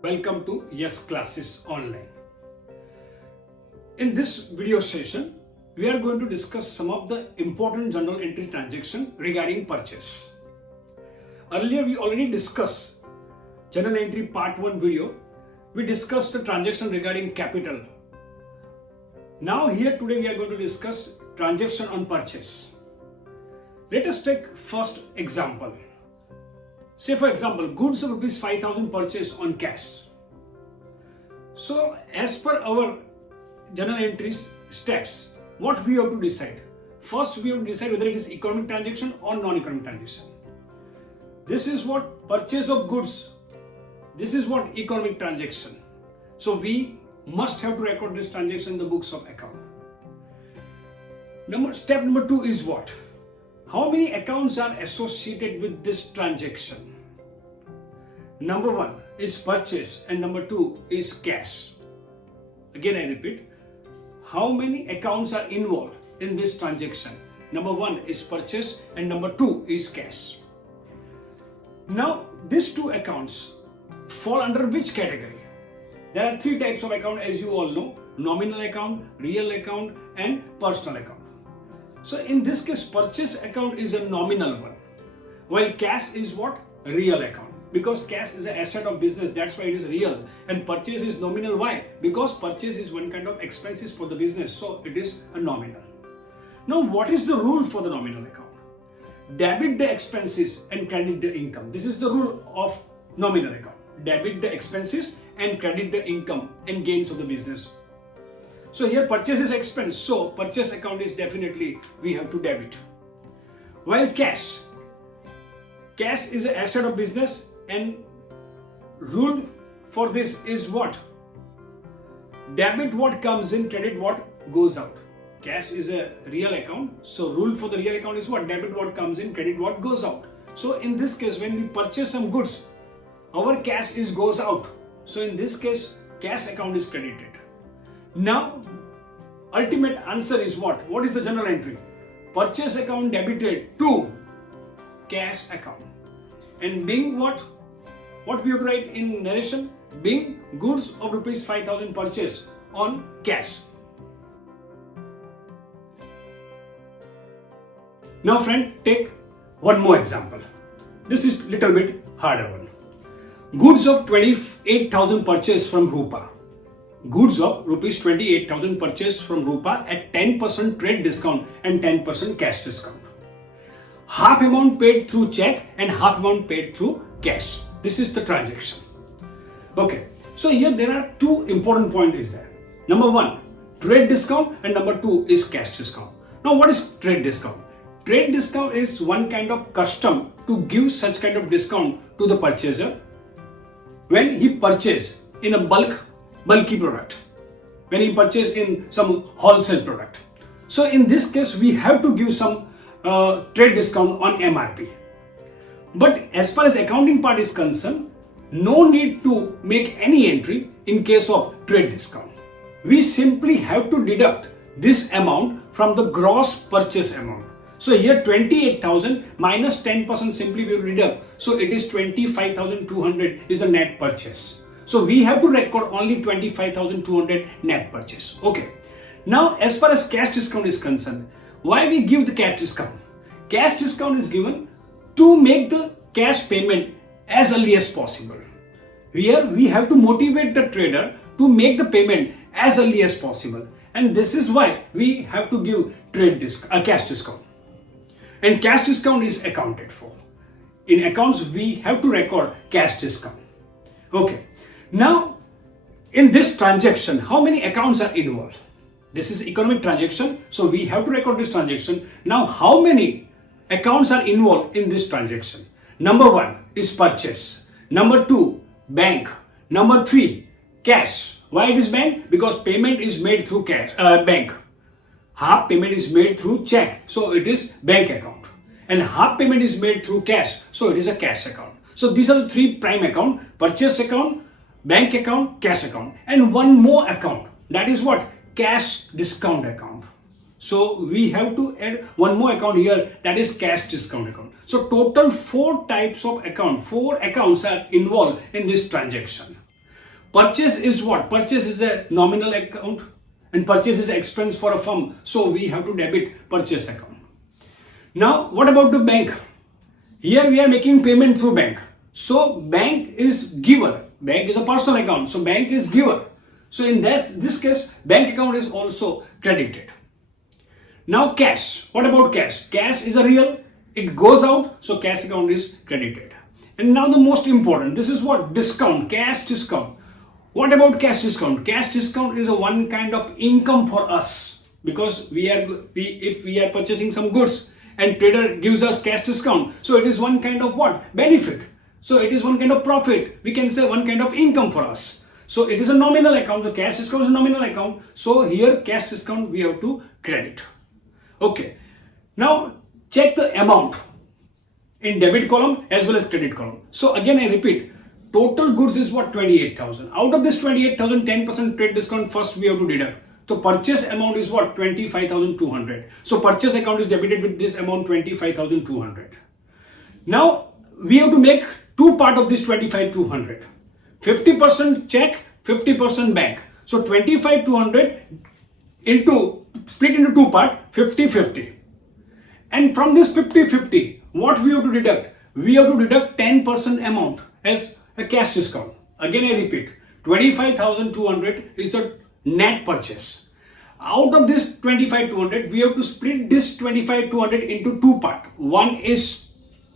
Welcome to Yash Classes Online. In this video session, we are going to discuss some of the important journal entry transaction regarding purchase. Earlier, we already discussed journal entry part 1 video. We discussed the transaction regarding capital. Now here today we are going to discuss transaction on purchase. Let us take first example. Say for example, goods of rupees 5,000 purchase on cash. So as per our journal entries steps, what we have to decide? First we have to decide whether it is economic transaction or non-economic transaction. This is what purchase of goods. This is what economic transaction. So we must have to record this transaction in the books of account. Step number 2 is what? How many accounts are associated with this transaction? Number 1 is purchase and number 2 is cash. Again I repeat, how many accounts are involved in this transaction? Number 1 is purchase and number 2 is cash. Now these two accounts fall under which category? There are 3 types of account as you all know: nominal account, real account and personal account. So in this case, purchase account is a nominal one, while cash is what? Real account. Because cash is an asset of business, that's why it is real. And purchase is nominal. Why? Because purchase is one kind of expenses for the business, so it is a nominal. Now what is the rule for the nominal account? Debit the expenses and credit the income. This is the rule of nominal account. Debit the expenses and credit the income and gains of the business. So here purchase is expense, so purchase account is definitely we have to debit. While cash is an asset of business and rule for this is what? Debit what comes in, credit what goes out. Cash is a real account, so rule for the real account is what? Debit what comes in, credit what goes out. So in this case, when we purchase some goods, our cash goes out. So in this case, cash account is credited. Now, ultimate answer is what? What is the journal entry? Purchase account debited to cash account. And being what? What we have to write in narration? Being goods of rupees 5,000 purchase on cash. Now friend, take one more example. This is little bit harder one. Goods of 28,000 purchase from Rupa. Goods of rupees 28,000 purchased from Rupa at 10% trade discount and 10% cash discount. Half amount paid through check and half amount paid through cash. This is the transaction. Okay, so here there are 2 important points is there. Number 1, trade discount, and number 2 is cash discount. Now what is trade discount? Trade discount is one kind of custom to give such kind of discount to the purchaser when he purchase in a bulky product, when he purchase in some wholesale product. So in this case, we have to give some trade discount on MRP. But as far as accounting part is concerned, no need to make any entry in case of trade discount. We simply have to deduct this amount from the gross purchase amount. So here 28,000 minus 10% simply we will deduct. So it is 25,200 is the net purchase. So we have to record only 25,200 net purchase. Okay. Now as far as cash discount is concerned, why we give the cash discount? Cash discount is given to make the cash payment as early as possible. Here we have to motivate the trader to make the payment as early as possible. And this is why we have to give cash discount. And cash discount is accounted for. In accounts, we have to record cash discount. Okay. Now, in this transaction, how many accounts are involved? This is economic transaction, so we have to record this transaction. Now, how many accounts are involved in this transaction? Number 1 is purchase. Number 2, bank. Number 3, cash. Why it is bank? Because payment is made through cash, bank. Half payment is made through check, so it is bank account. And half payment is made through cash, so it is a cash account. So these are the 3 prime account: purchase account, bank account, cash account. And one more account, that is what? Cash discount account. So we have to add one more account here, that is cash discount account. So total 4 types of account, 4 accounts are involved in this transaction. Purchase is what? Purchase is a nominal account and purchase is an expense for a firm. So we have to debit purchase account. Now what about the bank? Here we are making payment through bank. So bank is giver. Bank is a personal account. So bank is giver. So in this case, bank account is also credited. Now cash. What about cash? Cash is a real. It goes out. So cash account is credited. And now the most important. This is what? Discount. Cash discount. What about cash discount? Cash discount is a one kind of income for us because if we are purchasing some goods and trader gives us cash discount, so it is one kind of what? Benefit. So it is one kind of profit. We can say one kind of income for us. So it is a nominal account. So cash discount is a nominal account. So here cash discount we have to credit. Okay. Now check the amount in debit column as well as credit column. So again I repeat. Total goods is what? 28,000. Out of this 28,000, 10% trade discount first we have to deduct. So purchase amount is what? 25,200. So purchase account is debited with this amount 25,200. Now we have to make two part of this 25,200. 50% check, 50% bank. So 25,200 split into two part, 50-50. And from this 50-50, what we have to deduct? We have to deduct 10% amount as a cash discount. Again I repeat, 25,200 is the net purchase. Out of this 25,200, we have to split this 25,200 into two parts. One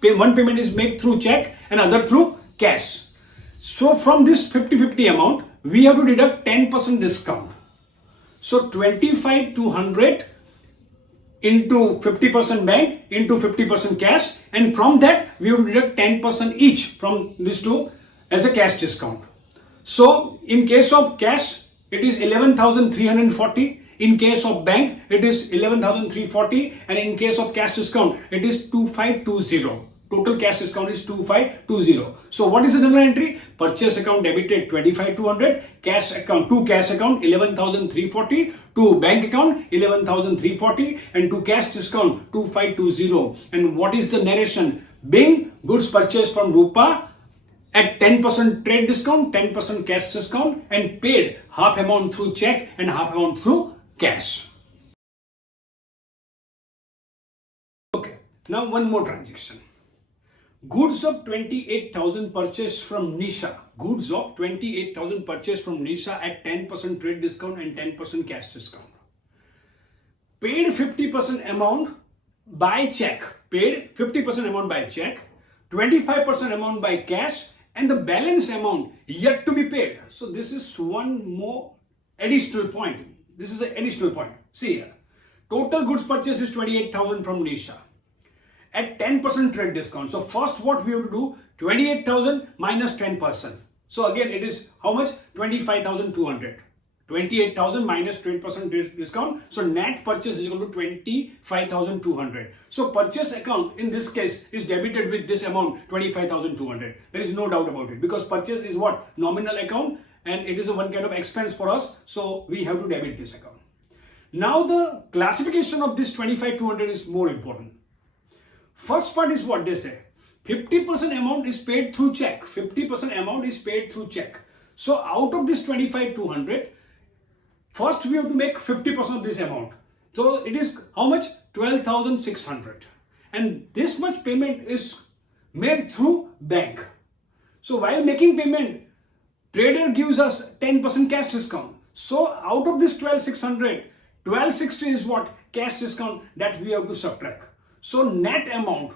payment is made through check and other through cash. So from this 50-50 amount, we have to deduct 10% discount. So 25,200 into 50% bank into 50% cash, and from that we have to deduct 10% each from these two as a cash discount. So in case of cash, it is 11,340. In case of bank, it is 11,340, and in case of cash discount, it is 2,520. Total cash discount is 2,520. So what is the journal entry? Purchase account debited 25,200, cash account to cash account 11,340, to bank account 11,340, and to cash discount 2,520. And what is the narration? Being goods purchased from Rupa at 10% trade discount, 10% cash discount, and paid half amount through check and half amount through cash. Okay, now one more transaction. Goods of 28,000 purchased from Nisha. Goods of 28,000 purchased from Nisha at 10% trade discount and 10% cash discount. Paid 50% amount by check. Paid 50% amount by check, 25% amount by cash, and the balance amount yet to be paid. So this is one more additional point. This is an additional point. See here. Total goods purchase is 28,000 from Nisha at 10% trade discount. So first what we have to do? 28,000 minus 10%. So again it is how much? 25,200. 28,000 minus 20% discount. So net purchase is equal to 25,200. So purchase account in this case is debited with this amount 25,200. There is no doubt about it because purchase is what? Nominal account, and it is a one kind of expense for us. So we have to debit this account. Now the classification of this 25,200 is more important. First part is what they say. 50% amount is paid through check. 50% amount is paid through check. So out of this 25,200, first we have to make 50% of this amount. So it is how much? 12,600. And this much payment is made through bank. So while making payment, trader gives us 10% cash discount. So out of this 12,600, 1260 is what? Cash discount that we have to subtract. So net amount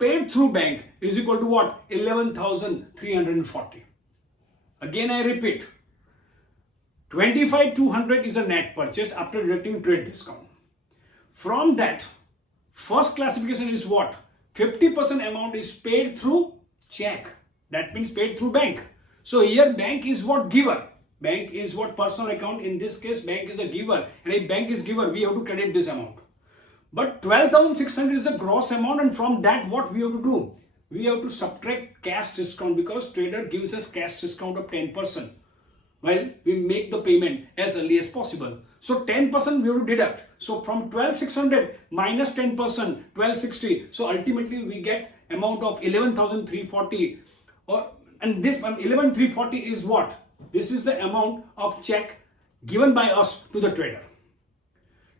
paid through bank is equal to what? 11,340. Again I repeat, 25,200 is a net purchase after deducting trade discount. From that, first classification is what? 50% amount is paid through check. That means paid through bank. So here bank is what? Giver. Bank is what? Personal account. In this case, bank is a giver. And if bank is giver, we have to credit this amount. But 12,600 is the gross amount, and from that what we have to do? We have to subtract cash discount because trader gives us cash discount of 10% while we make the payment as early as possible. So 10% we have to deduct. So from 12,600 minus 10%, 1260. So ultimately we get amount of 11,340. And this 11,340 is what? This is the amount of check given by us to the trader.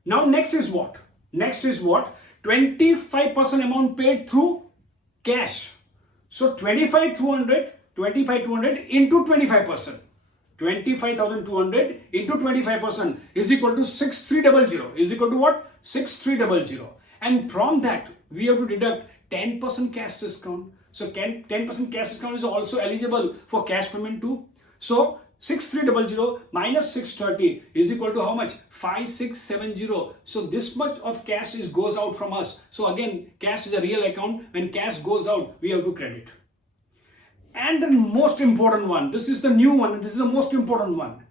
Now next is what? Next is what? 25% amount paid through cash. So 25,200 into 25%. 25,200 into 25% is equal to 6,300. Is equal to what? 6,300. And from that, we have to deduct 10% cash discount. So 10% cash discount is also eligible for cash payment too. So 6,300 minus 630 is equal to how much? 5,670. So this much of cash goes out from us. So again, cash is a real account. When cash goes out, we have to credit. And the most important one, this is the new one, this is the most important one.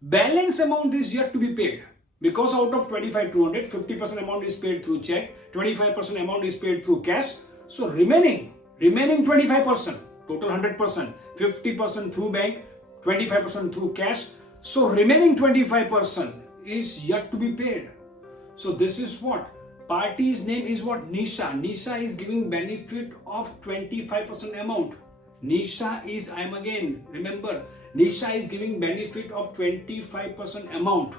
Balance amount is yet to be paid. Because out of 25,200, 50% amount is paid through check, 25% amount is paid through cash. So remaining 25%, total 100%, 50% through bank, 25% through cash. So remaining 25% is yet to be paid. So this is what? Party's name is what? Nisha. Nisha is giving benefit of 25% amount. Nisha is, remember, Nisha is giving benefit of 25% amount.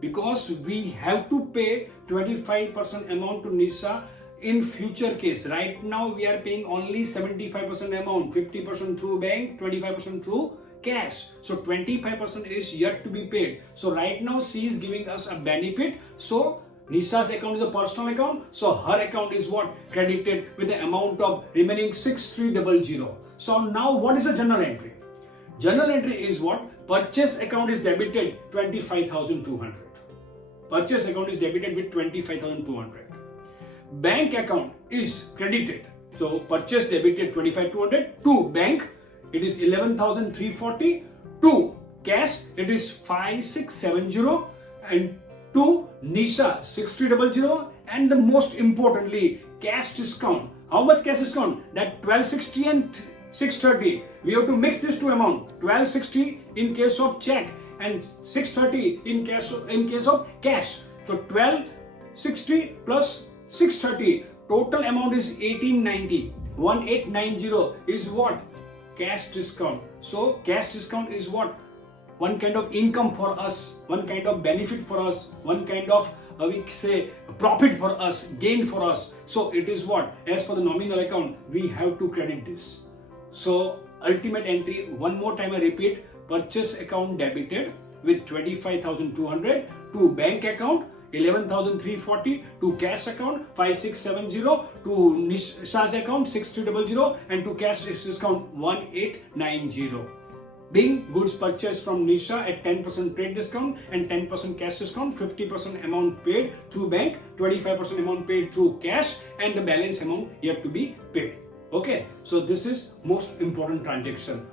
Because we have to pay 25% amount to Nisha in future case. Right now we are paying only 75% amount, 50% through bank, 25% through cash. So 25% is yet to be paid. So right now she is giving us a benefit. So Nisha's account is a personal account. So her account is what? Credited with the amount of remaining 6,300. So now what is the journal entry? Journal entry is what? Purchase account is debited 25,200. Purchase account is debited with 25,200. Bank account is credited. So purchase debited 25,200 to bank. It is 11,340. To cash it is 5,670 and to Nisha 6,300. And the most importantly, cash discount. How much cash discount? That 1,260 and 630. We have to mix these two amount. 1,260 in case of check and 630 in case of cash. So 1,260 plus 630. Total amount is 1,890. 1,890 is what? Cash discount. So cash discount is what? One kind of income for us, one kind of benefit for us, one kind of we say profit for us, gain for us. So it is what? As per the nominal account, we have to credit this. So ultimate entry, one more time I repeat, purchase account debited with 25,200 to bank account 11,340 to cash account 5,670 to Nisha's account 6,300 and to cash discount 1,890. Being goods purchased from Nisha at 10% trade discount and 10% cash discount, 50% amount paid through bank, 25% amount paid through cash and the balance amount yet to be paid. Okay, so this is most important transaction.